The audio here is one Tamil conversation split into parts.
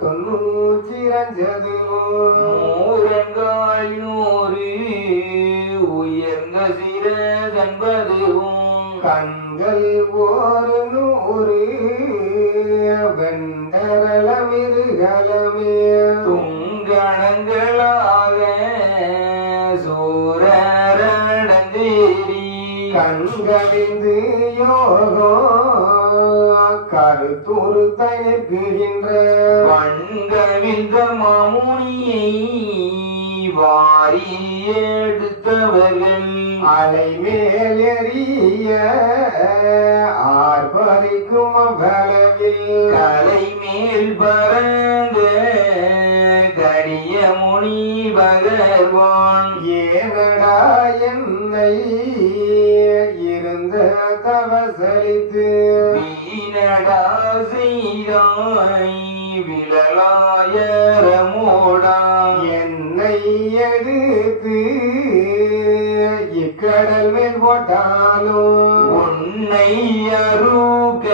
தொண்ணூற்றி அஞ்சது மூரங்கால் நூறு உயர்ந்த சிற தன்பதுவும் கண்கள் ஒரு நூறு வெண்டரள மிருகலமே துங்கணங்களாக சூரடந்தேரி கண்கவிந்து யோகம் கருத்துரு தயக்குகின்ற கண்கவிழ்ந்த மாமுனியை வாரி எடுத்தவர்கள். அலை மேல் எறிய ஆர்ப்பரிக்கும் அவ்வளவில் கலை மேல் பரந்த கடிய முனி பகவான் ஏனடா என்னை இருந்த தவசலித்து வீணடா செய்தாய் விழலாயரமோடா. என்னை எடுத்து இக்கடல் மேல் போட்டாலும் உன்னை அருக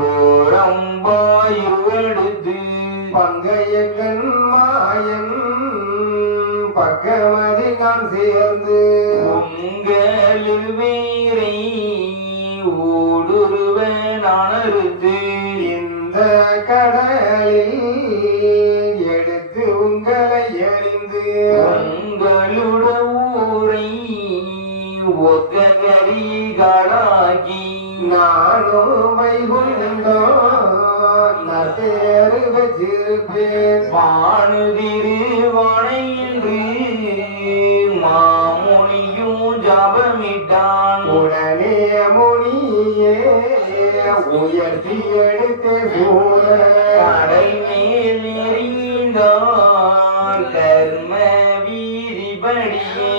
ஓரம்பாயிருவெடுத்து பங்கைய கண்மாயன் பக்கமதி நான் சேர்ந்து. உங்களில் வேரை ஊடுருவ கடலில் எடுத்து உங்களை எறிந்து உங்களுட ஊரை ஒக்ககரி நானும் வைகுண்டோ நத்தேறு வச்சிருப்பேன் வானுதிருவானை உயர்த்தி எடுத்து கடல் மேல் எறிந்தார் கர்ம வீதிபடியே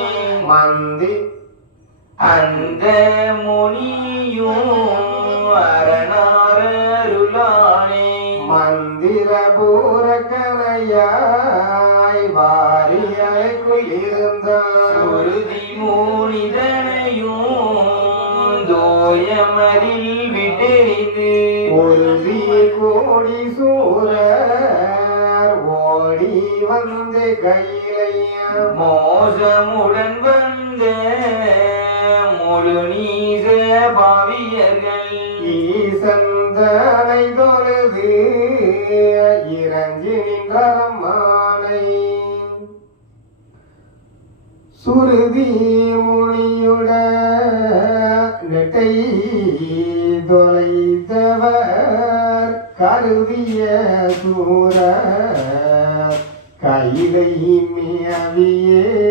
மந்தி அந்த முனியும் அரணாரருளானே மந்திர பூரக்கனையாய் வாரியலைக்குள் இருந்தார் சுருதி மூனிதனையும் தோயமரில் விட்டெறிந்து ஒரு கோடி சூரர் ஓடி வந்து கையிலையா? மோசமுடன் வந்த முழு நீச பாவியர்கள். ஈசந்தனை தொழுது இறங்கி நின்றமானை சுருதி முனியுட நெட்டை தொலைத்தவர் கருதிய சூர கைலை மேவிய